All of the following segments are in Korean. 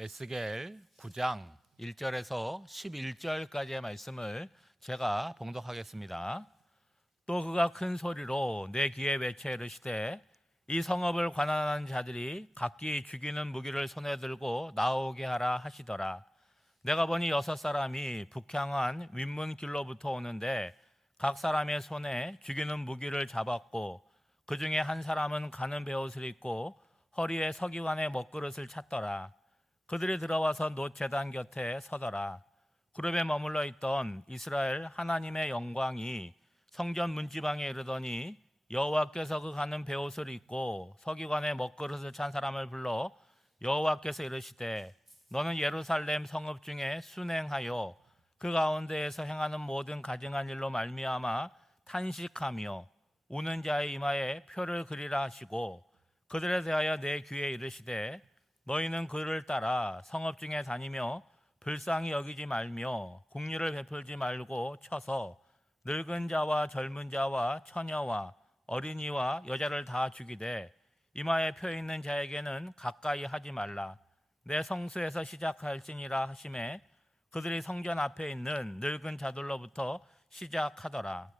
에스겔 9장 1절에서 11절까지의 말씀을 제가 봉독하겠습니다. 또 그가 큰 소리로 내 귀에 외쳐 이르시되 이 성읍을 관할하는 자들이 각기 죽이는 무기를 손에 들고 나오게 하라 하시더라. 내가 보니 6사람이 북향한 윗문길로부터 오는데 각 사람의 손에 죽이는 무기를 잡았고 그 중에 한 사람은 가는 베옷을 입고 허리에 서기관의 먹그릇을 찼더라. 그들이 들어와서 놋 제단 곁에 서더라. 그룹에 머물러 있던 이스라엘 하나님의 영광이 성전 문지방에 이르더니 여호와께서 그 가는 베옷을 입고 서기관의 먹그릇을 찬 사람을 불러 여호와께서 이르시되 너는 예루살렘 성읍 중에 순행하여 그 가운데에서 행하는 모든 가증한 일로 말미암아 탄식하며 우는 자의 이마에 표를 그리라 하시고 그들에 대하여 내 귀에 이르시되 너희는 그를 따라 성읍 중에 다니며 불쌍히 여기지 말며 공의를 베풀지 말고 쳐서 늙은 자와 젊은 자와 처녀와 어린이와 여자를 다 죽이되 이마에 표 있는 자에게는 가까이 하지 말라. 내 성소에서 시작할지니라 하시매 그들이 성전 앞에 있는 늙은 자들로부터 시작하더라.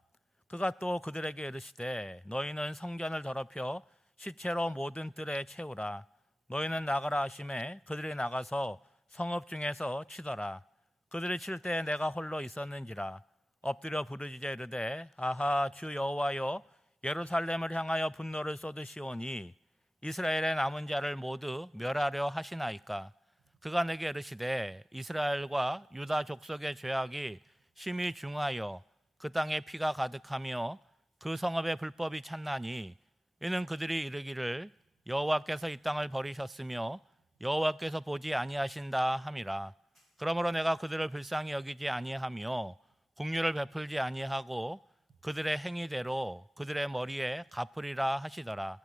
그가 또 그들에게 이르시되 너희는 성전을 더럽혀 시체로 모든 뜰에 채우라. 너희는 나가라 하시매 그들이 나가서 성읍 중에서 치더라. 그들이 칠 때 내가 홀로 있었는지라. 엎드려 부르짖어 이르되 아하 주 여호와여 예루살렘을 향하여 분노를 쏟으시오니 이스라엘의 남은 자를 모두 멸하려 하시나이까. 그가 내게 이르시되 이스라엘과 유다 족속의 죄악이 심히 중하여 그 땅에 피가 가득하며 그 성읍에 불법이 찼나니 이는 그들이 이르기를 여호와께서 이 땅을 버리셨으며 여호와께서 보지 아니하신다 함이라. 그러므로 내가 그들을 불쌍히 여기지 아니하며 공유를 베풀지 아니하고 그들의 행위대로 그들의 머리에 갚으리라 하시더라.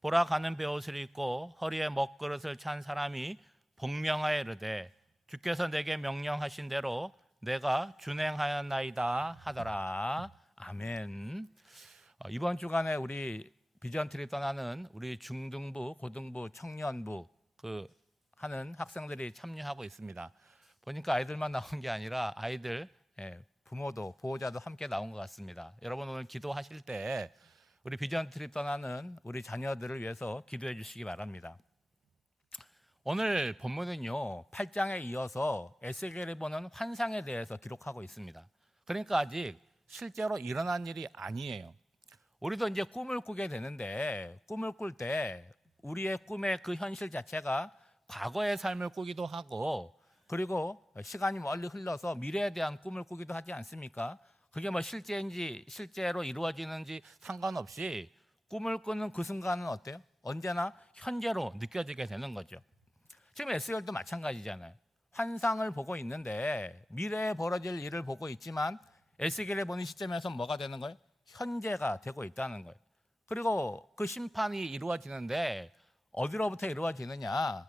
보라 가는 베옷을 입고 허리에 먹그릇을 찬 사람이 복명하여 이르되 주께서 내게 명령하신 대로 내가 준행하였나이다 하더라. 아멘. 이번 주간에 우리 비전트리 떠나는 우리 중등부, 고등부, 청년부 하는 학생들이 참여하고 있습니다. 보니까 아이들만 나온 게 아니라 아이들 부모도 보호자도 함께 나온 것 같습니다. 여러분 오늘 기도하실 때 우리 비전트리 떠나는 우리 자녀들을 위해서 기도해 주시기 바랍니다. 오늘 본문은요 8장에 이어서 에스겔이 보는 환상에 대해서 기록하고 있습니다. 그러니까 아직 실제로 일어난 일이 아니에요. 우리도 이제 꿈을 꾸게 되는데 꿈을 꿀 때 우리의 꿈의 그 현실 자체가 과거의 삶을 꾸기도 하고 그리고 시간이 멀리 흘러서 미래에 대한 꿈을 꾸기도 하지 않습니까? 그게 뭐 실제인지 실제로 이루어지는지 상관없이 꿈을 꾸는 그 순간은 어때요? 언제나 현재로 느껴지게 되는 거죠. 지금 에스겔도 마찬가지잖아요. 환상을 보고 있는데 미래에 벌어질 일을 보고 있지만 에스겔을 보는 시점에서 뭐가 되는 거예요? 현재가 되고 있다는 거예요. 그리고 그 심판이 이루어지는데 어디로부터 이루어지느냐?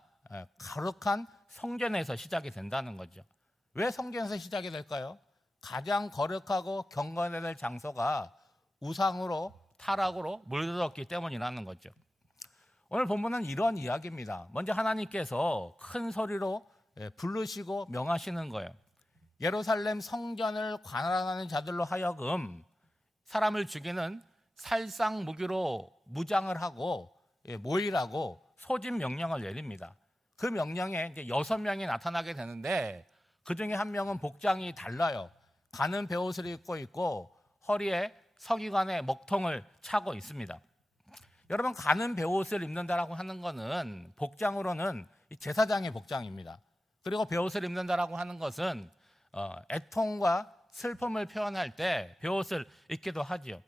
거룩한 성전에서 시작이 된다는 거죠. 왜 성전에서 시작이 될까요? 가장 거룩하고 경건해야 될 장소가 우상으로 타락으로 물들었기 때문이라는 거죠. 오늘 본문은 이런 이야기입니다. 먼저 하나님께서 큰 소리로 부르시고 명하시는 거예요. 예루살렘 성전을 관할하는 자들로 하여금 사람을 죽이는 살상 무기로 무장을 하고 모이라고 소집 명령을 내립니다. 그 명령에 이제 6명이 나타나게 되는데 그 중에 한 명은 복장이 달라요. 가는 베옷을 입고 있고 허리에 서기관의 먹통을 차고 있습니다. 여러분 가는 베옷을 입는다라고 하는 것은 복장으로는 제사장의 복장입니다. 그리고 베옷을 입는다라고 하는 것은 애통과 슬픔을 표현할 때 베옷을 입기도 하지요.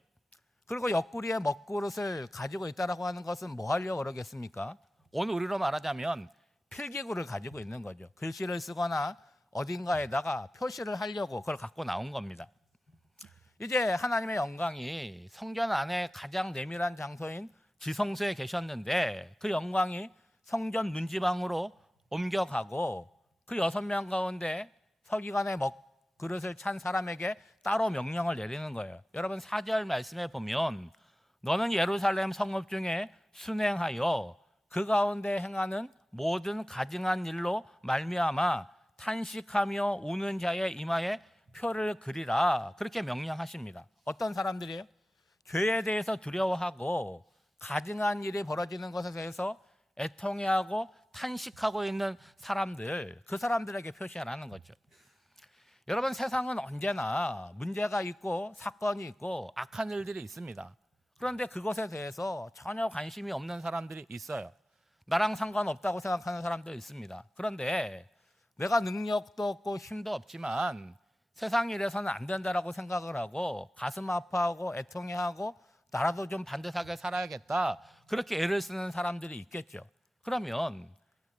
그리고 옆구리에 먹그릇을 가지고 있다라고 하는 것은 뭐 하려고 그러겠습니까? 오늘 우리로 말하자면 필기구를 가지고 있는 거죠. 글씨를 쓰거나 어딘가에다가 표시를 하려고 그걸 갖고 나온 겁니다. 이제 하나님의 영광이 성전 안에 가장 내밀한 장소인 지성소에 계셨는데 그 영광이 성전 문지방으로 옮겨가고 그 6명 가운데 서기관의 먹그릇을 찬 사람에게 따로 명령을 내리는 거예요. 여러분 4절 말씀에 보면 너는 예루살렘 성읍 중에 순행하여 그 가운데 행하는 모든 가증한 일로 말미암아 탄식하며 우는 자의 이마에 표를 그리라. 그렇게 명령하십니다. 어떤 사람들이에요? 죄에 대해서 두려워하고 가증한 일이 벌어지는 것에 대해서 애통해하고 탄식하고 있는 사람들, 그 사람들에게 표시하라는 거죠. 여러분, 세상은 언제나 문제가 있고 사건이 있고 악한 일들이 있습니다. 그런데 그것에 대해서 전혀 관심이 없는 사람들이 있어요. 나랑 상관없다고 생각하는 사람도 있습니다. 그런데 내가 능력도 없고 힘도 없지만 세상 일에서는 안 된다라고 생각을 하고 가슴 아파하고 애통해하고 나라도 좀 반듯하게 살아야겠다, 그렇게 애를 쓰는 사람들이 있겠죠. 그러면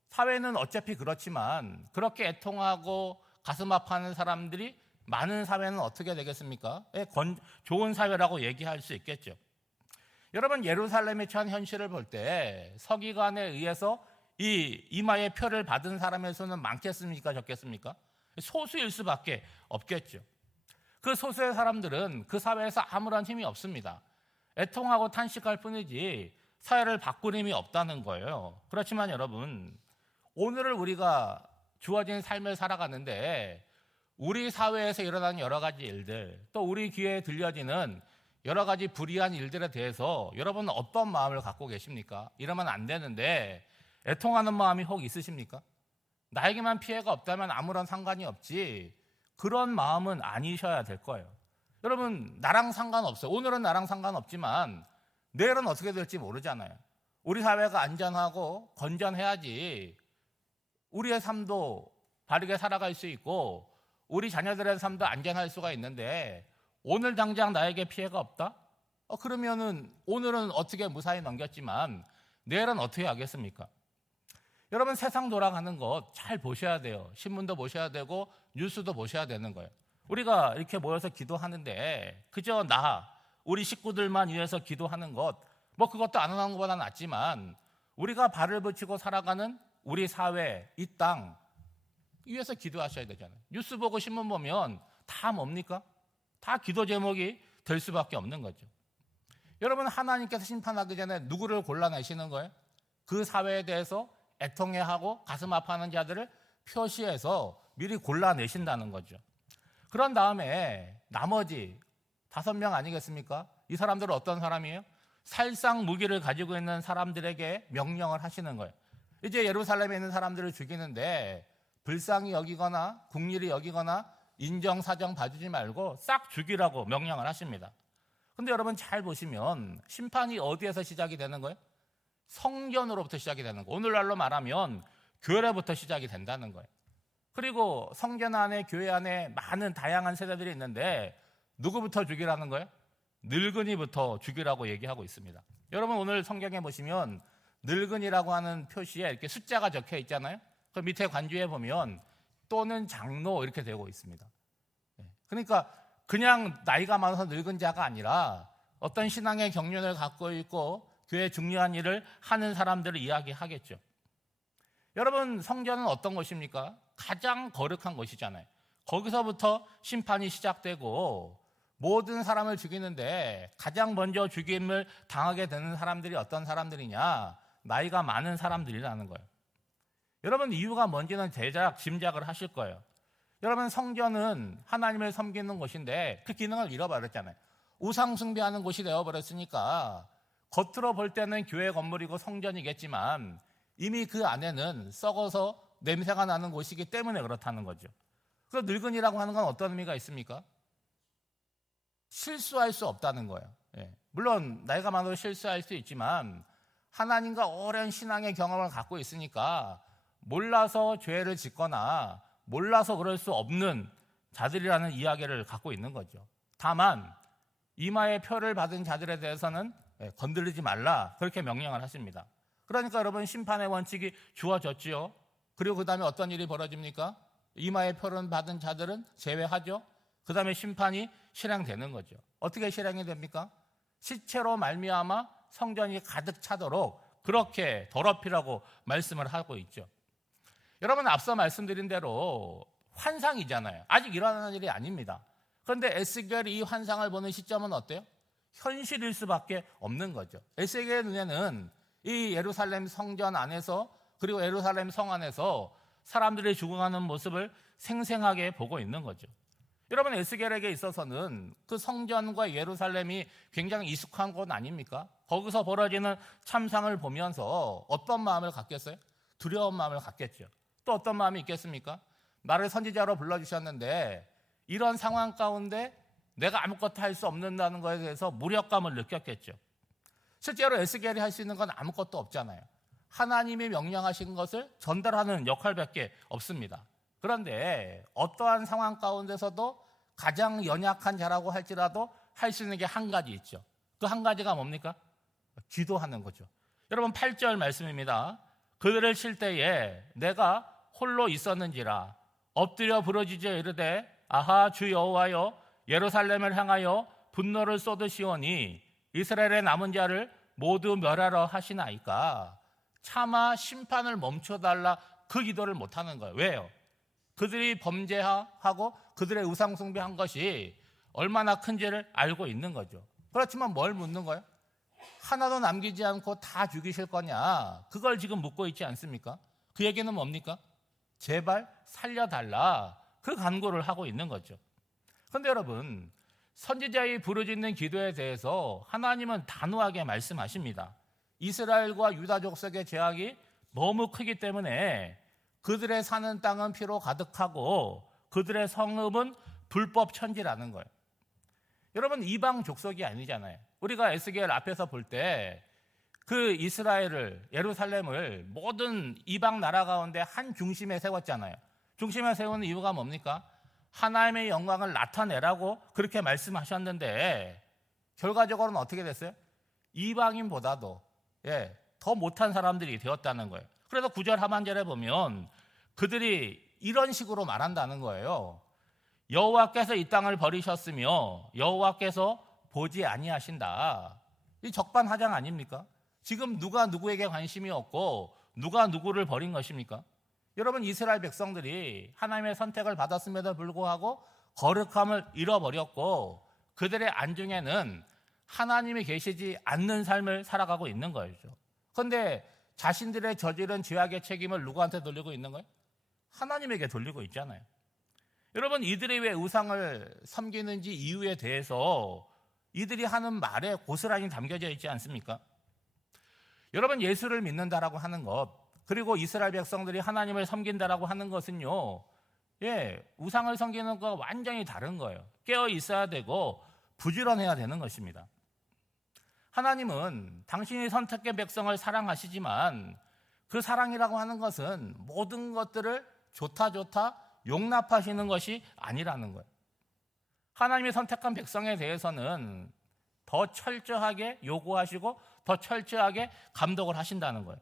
사회는 어차피 그렇지만 그렇게 애통하고 가슴 아파하는 사람들이 많은 사회는 어떻게 되겠습니까? 좋은 사회라고 얘기할 수 있겠죠. 여러분, 예루살렘의 현 현실을 볼 때 서기관에 의해서 이 이마에 표를 받은 사람의 수는 많겠습니까, 적겠습니까? 소수일 수밖에 없겠죠. 그 소수의 사람들은 그 사회에서 아무런 힘이 없습니다. 애통하고 탄식할 뿐이지 사회를 바꿀 힘이 없다는 거예요. 그렇지만 여러분, 오늘을 우리가 주어진 삶을 살아가는데 우리 사회에서 일어나는 여러 가지 일들, 또 우리 귀에 들려지는 여러 가지 불의한 일들에 대해서 여러분은 어떤 마음을 갖고 계십니까? 이러면 안 되는데 애통하는 마음이 혹 있으십니까? 나에게만 피해가 없다면 아무런 상관이 없지, 그런 마음은 아니셔야 될 거예요. 여러분, 나랑 상관없어요. 오늘은 나랑 상관없지만 내일은 어떻게 될지 모르잖아요. 우리 사회가 안전하고 건전해야지 우리의 삶도 바르게 살아갈 수 있고 우리 자녀들의 삶도 안전할 수가 있는데 오늘 당장 나에게 피해가 없다? 그러면은 오늘은 어떻게 무사히 넘겼지만 내일은 어떻게 하겠습니까? 여러분, 세상 돌아가는 것 잘 보셔야 돼요. 신문도 보셔야 되고 뉴스도 보셔야 되는 거예요. 우리가 이렇게 모여서 기도하는데 그저 우리 식구들만 위해서 기도하는 것, 그것도 안 하는 것보다 낫지만 우리가 발을 붙이고 살아가는 우리 사회, 이 땅 위해서 기도하셔야 되잖아요. 뉴스 보고 신문 보면 다 뭡니까? 다 기도 제목이 될 수밖에 없는 거죠. 여러분, 하나님께서 심판하기 전에 누구를 골라내시는 거예요? 그 사회에 대해서 애통해하고 가슴 아파하는 자들을 표시해서 미리 골라내신다는 거죠. 그런 다음에 나머지 5명 아니겠습니까? 이 사람들은 어떤 사람이에요? 살상 무기를 가지고 있는 사람들에게 명령을 하시는 거예요. 이제 예루살렘에 있는 사람들을 죽이는데 불쌍히 여기거나 국리를 여기거나 인정사정 봐주지 말고 싹 죽이라고 명령을 하십니다. 근데 여러분, 잘 보시면 심판이 어디에서 시작이 되는 거예요? 성전으로부터 시작이 되는 거예요. 오늘날로 말하면 교회로부터 시작이 된다는 거예요. 그리고 성전 안에, 교회 안에 많은 다양한 세대들이 있는데 누구부터 죽이라는 거예요? 늙은이부터 죽이라고 얘기하고 있습니다. 여러분, 오늘 성경에 보시면 늙은이라고 하는 표시에 이렇게 숫자가 적혀 있잖아요. 그 밑에 관주에 보면 또는 장로 이렇게 되고 있습니다. 그러니까 그냥 나이가 많아서 늙은 자가 아니라 어떤 신앙의 경륜을 갖고 있고 교회 중요한 일을 하는 사람들을 이야기하겠죠. 여러분, 성전은 어떤 곳입니까? 가장 거룩한 곳이잖아요. 거기서부터 심판이 시작되고 모든 사람을 죽이는데 가장 먼저 죽임을 당하게 되는 사람들이 어떤 사람들이냐? 나이가 많은 사람들이라는 거예요. 여러분, 이유가 뭔지는 대략 짐작을 하실 거예요. 여러분, 성전은 하나님을 섬기는 곳인데 그 기능을 잃어버렸잖아요. 우상 숭배하는 곳이 되어버렸으니까 겉으로 볼 때는 교회 건물이고 성전이겠지만 이미 그 안에는 썩어서 냄새가 나는 곳이기 때문에 그렇다는 거죠. 그래서 늙은이라고 하는 건 어떤 의미가 있습니까? 실수할 수 없다는 거예요. 물론 나이가 많아도 실수할 수 있지만 하나님과 오랜 신앙의 경험을 갖고 있으니까 몰라서 죄를 짓거나 몰라서 그럴 수 없는 자들이라는 이야기를 갖고 있는 거죠. 다만 이마에 표를 받은 자들에 대해서는 건드리지 말라, 그렇게 명령을 하십니다. 그러니까 여러분, 심판의 원칙이 주어졌지요. 그리고 그 다음에 어떤 일이 벌어집니까? 이마에 표를 받은 자들은 제외하죠. 그 다음에 심판이 실행되는 거죠. 어떻게 실행이 됩니까? 시체로 말미암아 성전이 가득 차도록 그렇게 더럽히라고 말씀을 하고 있죠. 여러분, 앞서 말씀드린 대로 환상이잖아요. 아직 일어나는 일이 아닙니다. 그런데 에스겔이 이 환상을 보는 시점은 어때요? 현실일 수밖에 없는 거죠. 에스겔의 눈에는 이 예루살렘 성전 안에서 그리고 예루살렘 성 안에서 사람들이 죽어가는 모습을 생생하게 보고 있는 거죠. 여러분, 에스겔에게 있어서는 그 성전과 예루살렘이 굉장히 익숙한 곳 아닙니까? 거기서 벌어지는 참상을 보면서 어떤 마음을 갖겠어요? 두려운 마음을 갖겠죠. 또 어떤 마음이 있겠습니까? 나를 선지자로 불러주셨는데 이런 상황 가운데 내가 아무것도 할 수 없는다는 것에 대해서 무력감을 느꼈겠죠. 실제로 에스겔이 할 수 있는 건 아무것도 없잖아요. 하나님이 명령하신 것을 전달하는 역할밖에 없습니다. 그런데 어떠한 상황 가운데서도 가장 연약한 자라고 할지라도 할 수 있는 게 한 가지 있죠. 그 한 가지가 뭡니까? 기도하는 거죠. 여러분, 8절 말씀입니다. 그들을 칠 때에 내가 홀로 있었는지라 엎드려 부르짖어 이르되 아하 주 여호와여 예루살렘을 향하여 분노를 쏟으시오니 이스라엘의 남은 자를 모두 멸하러 하시나이까. 차마 심판을 멈춰달라, 그 기도를 못하는 거예요. 왜요? 그들이 범죄하고 그들의 우상 숭배한 것이 얼마나 큰지를 알고 있는 거죠. 그렇지만 뭘 묻는 거예요? 하나도 남기지 않고 다 죽이실 거냐, 그걸 지금 묻고 있지 않습니까? 그 얘기는 뭡니까? 제발 살려달라, 그 간구를 하고 있는 거죠. 그런데 여러분, 선지자의 부르짖는 기도에 대해서 하나님은 단호하게 말씀하십니다. 이스라엘과 유다 족속의 죄악이 너무 크기 때문에 그들의 사는 땅은 피로 가득하고 그들의 성읍은 불법 천지라는 거예요. 여러분, 이방 족속이 아니잖아요. 우리가 에스겔 앞에서 볼 때 그 이스라엘을, 예루살렘을 모든 이방 나라 가운데 한 중심에 세웠잖아요. 중심에 세우는 이유가 뭡니까? 하나님의 영광을 나타내라고 그렇게 말씀하셨는데 결과적으로는 어떻게 됐어요? 이방인보다도 더 못한 사람들이 되었다는 거예요. 그래서 9절 하반절에 보면 그들이 이런 식으로 말한다는 거예요. 여호와께서 이 땅을 버리셨으며 여호와께서 보지 아니하신다. 이 적반하장 아닙니까? 지금 누가 누구에게 관심이 없고 누가 누구를 버린 것입니까? 여러분, 이스라엘 백성들이 하나님의 선택을 받았음에도 불구하고 거룩함을 잃어버렸고 그들의 안중에는 하나님이 계시지 않는 삶을 살아가고 있는 거죠. 그런데 자신들의 저지른 죄악의 책임을 누구한테 돌리고 있는 거예요? 하나님에게 돌리고 있잖아요. 여러분, 이들이 왜 우상을 섬기는지 이유에 대해서 이들이 하는 말에 고스란히 담겨져 있지 않습니까? 여러분, 예수를 믿는다라고 하는 것, 그리고 이스라엘 백성들이 하나님을 섬긴다라고 하는 것은요, 우상을 섬기는 것과 완전히 다른 거예요. 깨어 있어야 되고 부지런해야 되는 것입니다. 하나님은 당신이 선택된 백성을 사랑하시지만 그 사랑이라고 하는 것은 모든 것들을 좋다 용납하시는 것이 아니라는 거예요. 하나님이 선택한 백성에 대해서는 더 철저하게 요구하시고 더 철저하게 감독을 하신다는 거예요.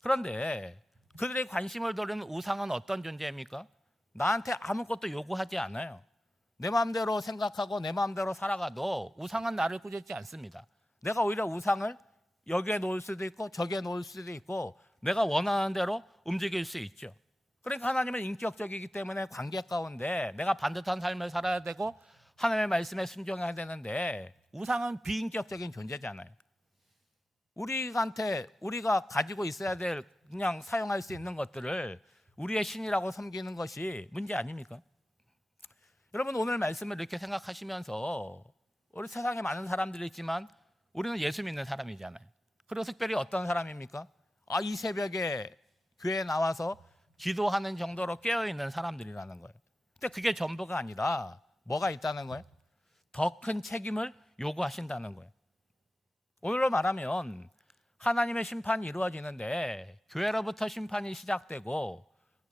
그런데 그들의 관심을 돌리는 우상은 어떤 존재입니까? 나한테 아무것도 요구하지 않아요. 내 마음대로 생각하고 내 마음대로 살아가도 우상은 나를 꾸짖지 않습니다. 내가 오히려 우상을 여기에 놓을 수도 있고 저기에 놓을 수도 있고 내가 원하는 대로 움직일 수 있죠. 그러니까 하나님은 인격적이기 때문에 관계 가운데 내가 반듯한 삶을 살아야 되고 하나님의 말씀에 순종해야 되는데 우상은 비인격적인 존재잖아요. 우리가 가지고 있어야 될, 그냥 사용할 수 있는 것들을 우리의 신이라고 섬기는 것이 문제 아닙니까? 여러분, 오늘 말씀을 이렇게 생각하시면서 우리 세상에 많은 사람들이 있지만 우리는 예수 믿는 사람이잖아요. 그리고 특별히 어떤 사람입니까? 이 새벽에 교회에 나와서 기도하는 정도로 깨어있는 사람들이라는 거예요. 근데 그게 전부가 아니라 뭐가 있다는 거예요? 더 큰 책임을 요구하신다는 거예요. 오늘로 말하면 하나님의 심판이 이루어지는데 교회로부터 심판이 시작되고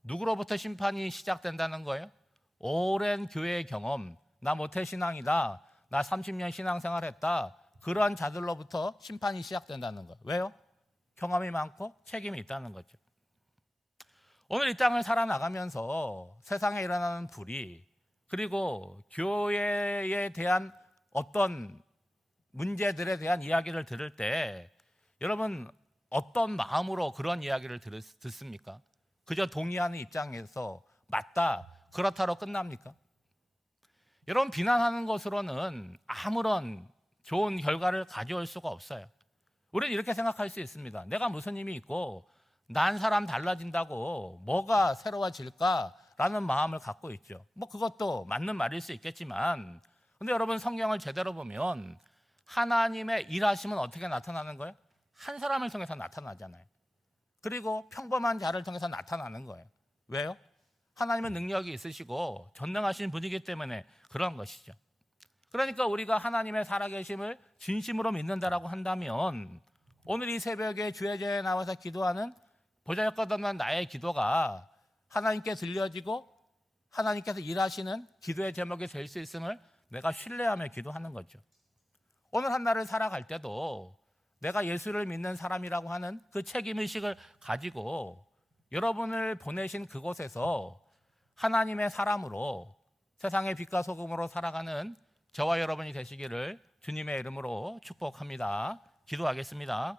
누구로부터 심판이 시작된다는 거예요? 오랜 교회의 경험, 나 모태신앙이다, 나 30년 신앙생활했다, 그러한 자들로부터 심판이 시작된다는 거예요. 왜요? 경험이 많고 책임이 있다는 거죠. 오늘 이 땅을 살아나가면서 세상에 일어나는 불의, 그리고 교회에 대한 어떤 문제들에 대한 이야기를 들을 때 여러분 어떤 마음으로 그런 이야기를 듣습니까? 그저 동의하는 입장에서 맞다, 그렇다로 끝납니까? 여러분, 비난하는 것으로는 아무런 좋은 결과를 가져올 수가 없어요. 우리는 이렇게 생각할 수 있습니다. 내가 무슨 힘이 있고 난 사람 달라진다고 뭐가 새로워질까라는 마음을 갖고 있죠. 뭐 그것도 맞는 말일 수 있겠지만, 근데 여러분 성경을 제대로 보면 하나님의 일하심은 어떻게 나타나는 거예요? 한 사람을 통해서 나타나잖아요. 그리고 평범한 자를 통해서 나타나는 거예요. 왜요? 하나님은 능력이 있으시고 전능하신 분이기 때문에 그런 것이죠. 그러니까 우리가 하나님의 살아계심을 진심으로 믿는다라고 한다면 오늘 이 새벽에 주의 제에 나와서 기도하는 보잘것없는 나의 기도가 하나님께 들려지고 하나님께서 일하시는 기도의 제목이 될 수 있음을 내가 신뢰하며 기도하는 거죠. 오늘 한 날을 살아갈 때도 내가 예수를 믿는 사람이라고 하는 그 책임의식을 가지고 여러분을 보내신 그곳에서 하나님의 사람으로 세상의 빛과 소금으로 살아가는 저와 여러분이 되시기를 주님의 이름으로 축복합니다. 기도하겠습니다.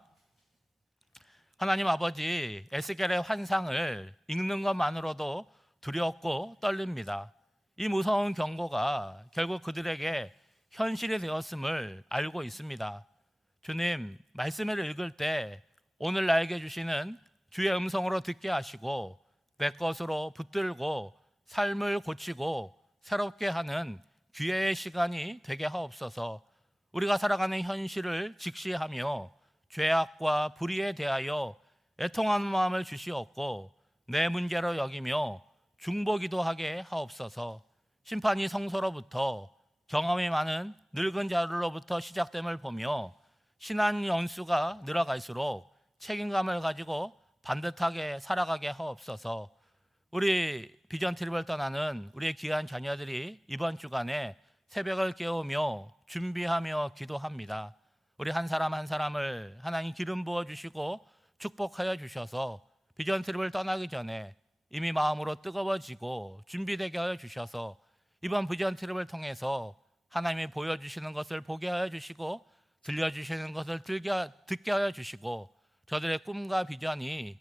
하나님 아버지, 에스겔의 환상을 읽는 것만으로도 두렵고 떨립니다. 이 무서운 경고가 결국 그들에게 현실이 되었음을 알고 있습니다. 주님, 말씀을 읽을 때 오늘 나에게 주시는 주의 음성으로 듣게 하시고 내 것으로 붙들고 삶을 고치고 새롭게 하는 기회의 시간이 되게 하옵소서. 우리가 살아가는 현실을 직시하며 죄악과 불의에 대하여 애통하는 마음을 주시옵고 내 문제로 여기며 중보기도 하게 하옵소서. 심판이 성소로부터 경험이 많은 늙은 자들로부터 시작됨을 보며 신앙 연수가 늘어갈수록 책임감을 가지고 반듯하게 살아가게 하옵소서. 우리 비전 트립을 떠나는 우리의 귀한 자녀들이 이번 주간에 새벽을 깨우며 준비하며 기도합니다. 우리 한 사람 한 사람을 하나님 기름 부어주시고 축복하여 주셔서 비전 트립을 떠나기 전에 이미 마음으로 뜨거워지고 준비되게 하여 주셔서 이번 비전 트립을 통해서 하나님이 보여주시는 것을 보게 하여 주시고 들려주시는 것을 듣게 하여 주시고 저들의 꿈과 비전이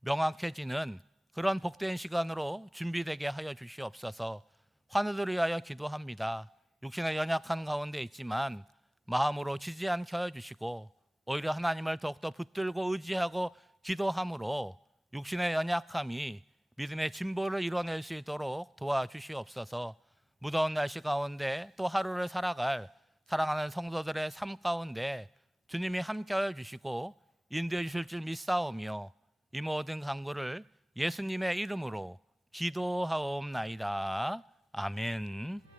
명확해지는 그런 복된 시간으로 준비되게 하여 주시옵소서. 환우들을 위하여 기도합니다. 육신의 연약한 가운데 있지만 마음으로 지지 않게 하여 주시고 오히려 하나님을 더욱더 붙들고 의지하고 기도함으로 육신의 연약함이 믿음의 진보를 이뤄낼 수 있도록 도와주시옵소서. 무더운 날씨 가운데 또 하루를 살아갈 사랑하는 성도들의 삶 가운데 주님이 함께하여 주시고 인도해 주실 줄 믿사오며 이 모든 간구를 예수님의 이름으로 기도하옵나이다. 아멘.